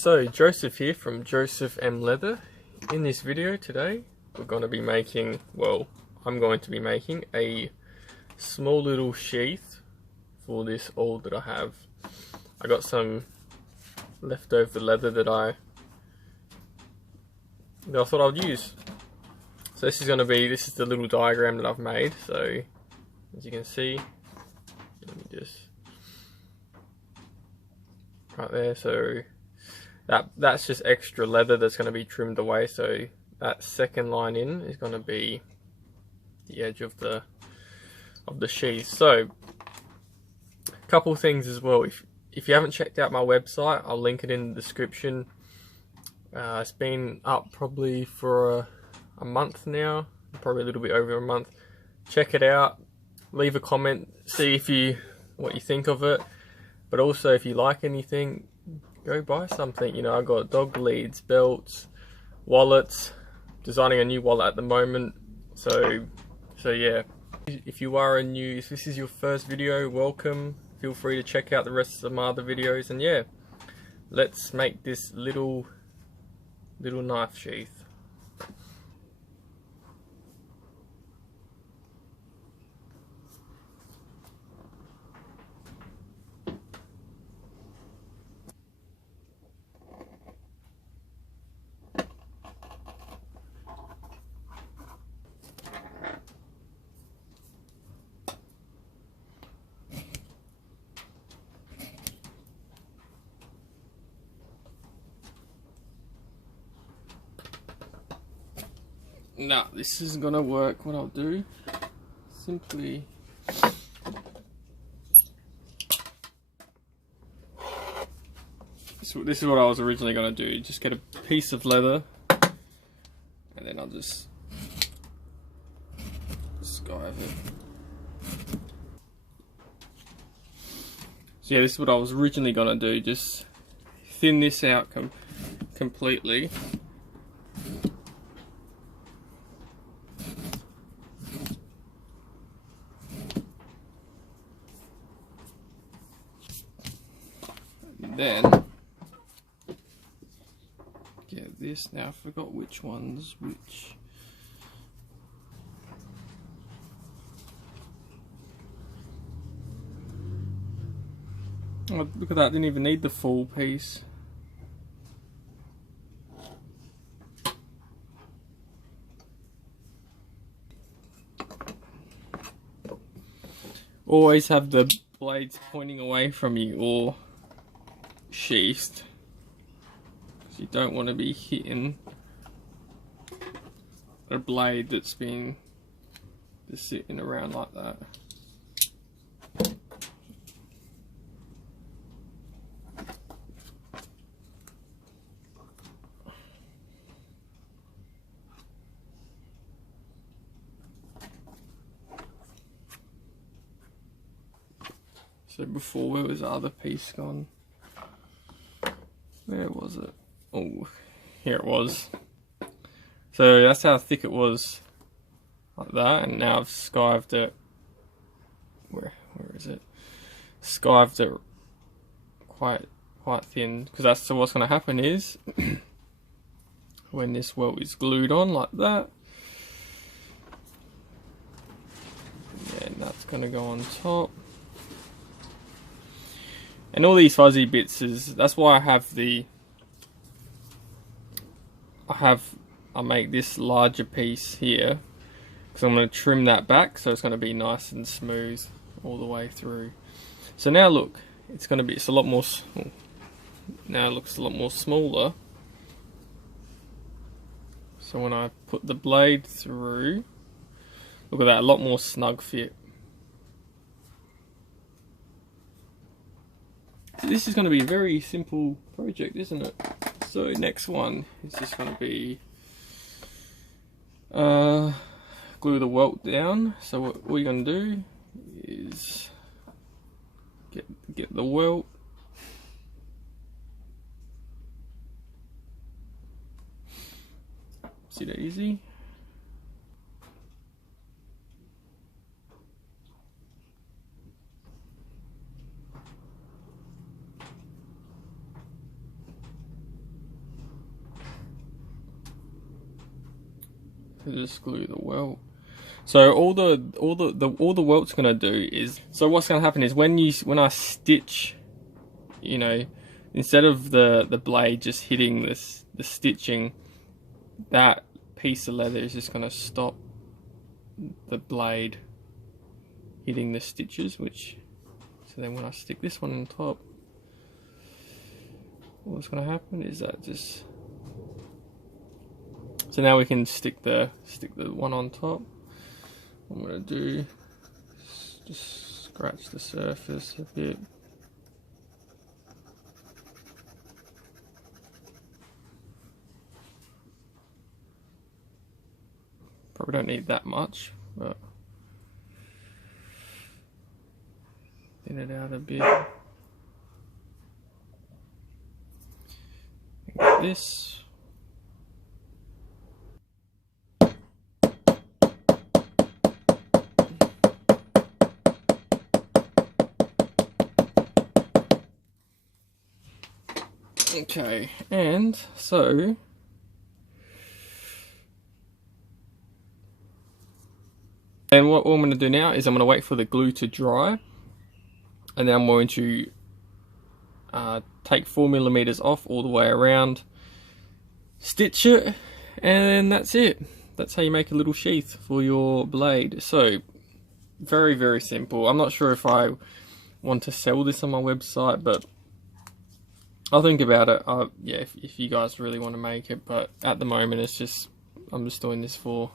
So Joseph here from Joseph M Leather. In this video today we're going to be making, well, I'm going to be making a small little sheath for this oil that I have. I got some leftover leather that I thought I'd use. So this is the little diagram that I've made. So as you can see, let me just, right there, so that's just extra leather that's going to be trimmed away. So that second line in is going to be the edge of the sheath. So a couple things as well. If you haven't checked out my website, I'll link it in the description. It's been up probably for a month now, probably a little bit over a month. Check it out, leave a comment, see what you think of it. But also, if you like anything, go buy something. You know, I got dog leads, belts, wallets, designing a new wallet at the moment. So yeah, if this is your first video, welcome. Feel free to check out the rest of my other videos, and yeah, let's make this little knife sheath. Nah, this isn't gonna work. What I'll do, simply this is what I was originally gonna do. Just get a piece of leather, and then I'll just skive it. So yeah, this is what I was originally gonna do. Just thin this out completely. Then get this. Now I forgot which one's which. Oh, look at that, didn't even need the full piece. Always have the blades pointing away from you or sheathed, because you don't want to be hitting a blade that's been just sitting around like that. So before, where was the other piece gone? Where was it? Oh, here it was. So that's how thick it was, like that. And now I've skived it. Where is it? Skived it quite thin, because that's, so what's going to happen is when this welt is glued on like that, and that's going to go on top. And all these fuzzy bits that's why I make this larger piece here, because I'm going to trim that back so it's going to be nice and smooth all the way through. So now look, it's a lot more, now it looks a lot more smaller. So when I put the blade through, look at that, a lot more snug fit. This is going to be a very simple project, isn't it? So next one is just going to be glue the welt down. So what we're going to do is get the welt, see that easy? to just glue the welt. So all the welt's gonna do is, so what's gonna happen is when I stitch, you know, instead of the blade just hitting the stitching, that piece of leather is just gonna stop the blade hitting the stitches, which, so then when I stick this one on top, what's gonna happen is that just, so now we can stick the one on top. What I'm gonna do is just scratch the surface a bit. Probably don't need that much, but thin it out a bit. Like this. Okay, and so then what I'm going to do now is I'm going to wait for the glue to dry, and then I'm going to take 4mm off all the way around, stitch it, and that's it. That's how you make a little sheath for your blade. So very, very simple. I'm not sure if I want to sell this on my website, but I'll think about it. Yeah, if you guys really want to make it, but at the moment it's just, I'm just doing this for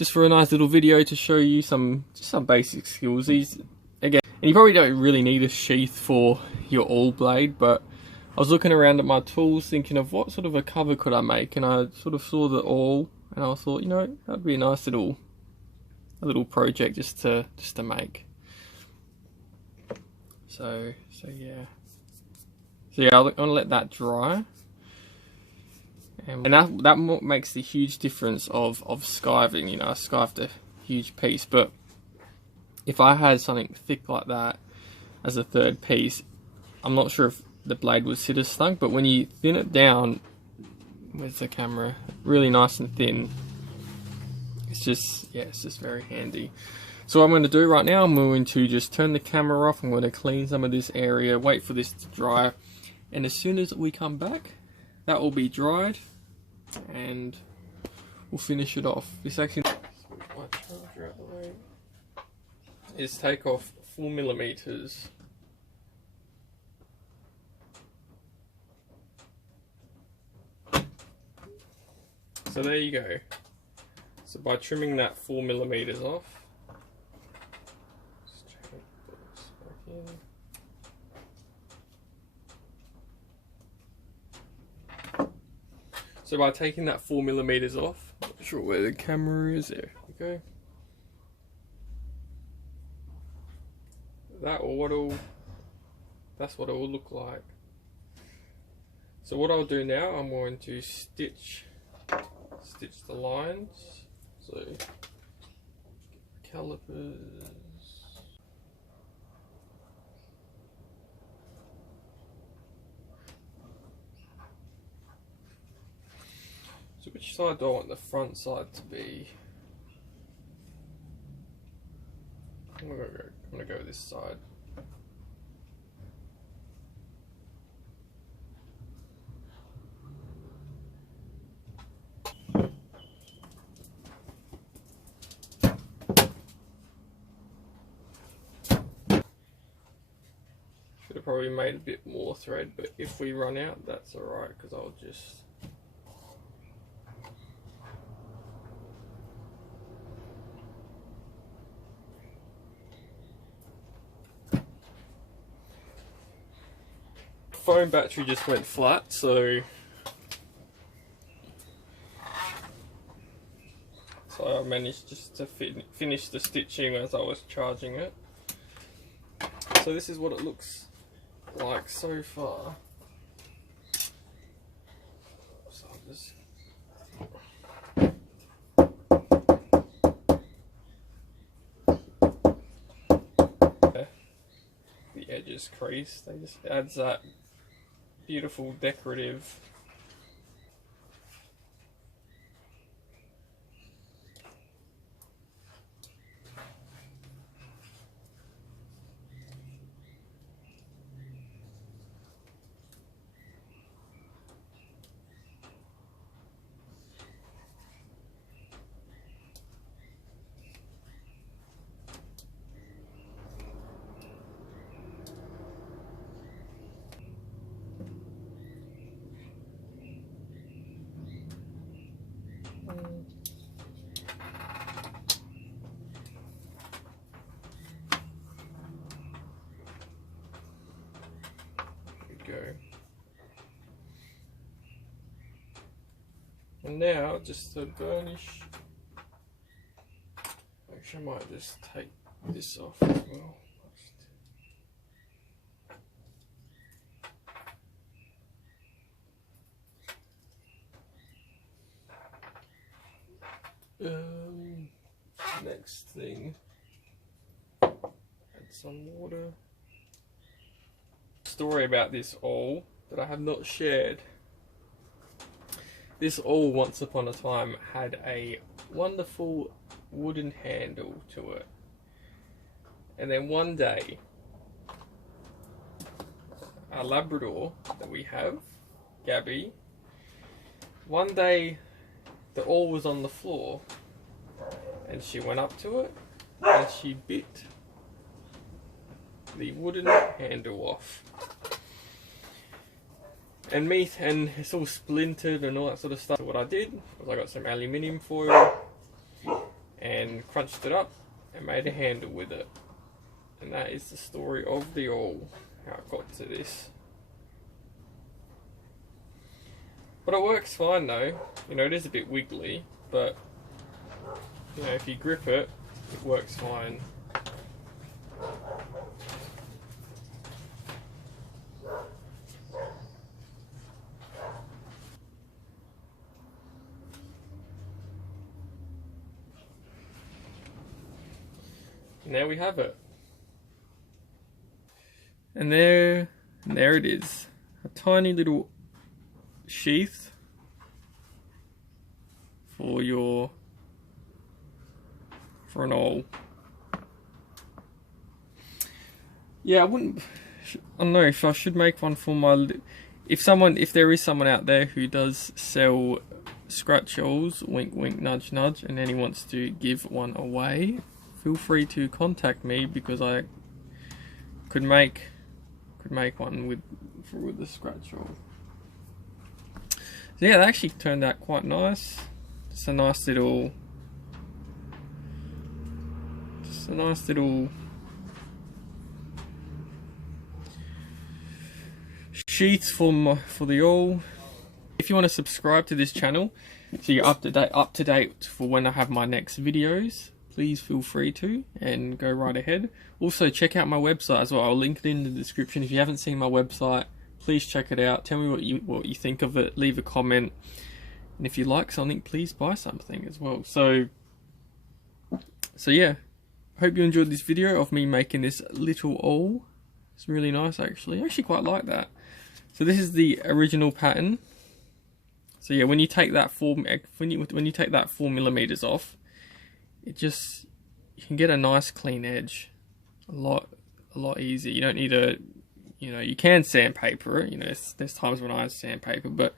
a nice little video to show you some basic skills. These, again, and you probably don't really need a sheath for your awl blade, but I was looking around at my tools thinking of what sort of a cover could I make, and I sort of saw the awl and I thought, you know, that'd be a nice little project just to make. So yeah. So yeah, I'm gonna let that dry, and that makes the huge difference of skiving. You know, I skived a huge piece, but if I had something thick like that as a third piece, I'm not sure if the blade would sit as snug. But when you thin it down, where's the camera? Really nice and thin. It's just, yeah, it's just very handy. So what I'm going to do right now, I'm going to just turn the camera off. I'm going to clean some of this area, wait for this to dry. And as soon as we come back, that will be dried, and we'll finish it off. This actually is take off 4mm. So there you go. So by trimming that 4mm off, just check it, put this back in. So by taking that 4mm off, I'm not sure where the camera is, there we go. That's what it will look like. So what I'll do now, I'm going to stitch the lines. So calipers. So which side do I want the front side to be? I'm gonna go with this side. Should have probably made a bit more thread, but if we run out, that's alright, because I'll just phone battery just went flat, so I managed just to finish the stitching as I was charging it. So this is what it looks like so far. So I'll just the edges creased. They just adds that beautiful decorative And now just to burnish, actually I might just take this off as well. Next thing, add some water. Story about this awl that I have not shared. This awl once upon a time had a wonderful wooden handle to it, and then one day our Labrador that we have, Gabby, one day the awl was on the floor and she went up to it and she bit the wooden handle off. And it's all splintered and all that sort of stuff. So what I did was I got some aluminium foil and crunched it up and made a handle with it. And that is the story of the awl, how I got to this. But it works fine though. You know, it is a bit wiggly, but you know, if you grip it, it works fine. And there we have it. And there it is. A tiny little sheath for an awl. Yeah, I don't know if I should make one for my. If there is someone out there who does sell scratch awls, wink wink nudge nudge, and then he wants to give one away, feel free to contact me, because I could make one with the scratch awl. So yeah, that actually turned out quite nice. Just a nice little sheath for the awl. If you want to subscribe to this channel so you're up to date for when I have my next videos, please feel free to, and go right ahead. Also check out my website as well. I'll link it in the description. If you haven't seen my website, please check it out. Tell me what you think of it. Leave a comment, and if you like something, please buy something as well. So yeah, hope you enjoyed this video of me making this little awl. It's really nice actually. I actually quite like that. So this is the original pattern. So yeah, when you take that 4mm off, you can get a nice clean edge a lot easier. You don't need you can sandpaper it. There's times when I sandpaper, but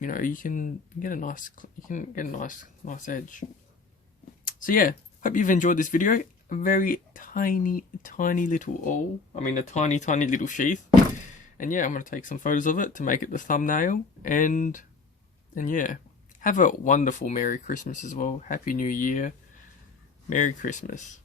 you can get a nice edge. So yeah, hope you've enjoyed this video. A very tiny little awl. I mean, a tiny little sheath. And yeah, I'm gonna take some photos of it to make it the thumbnail. And yeah, have a wonderful Merry Christmas as well. Happy New Year. Merry Christmas.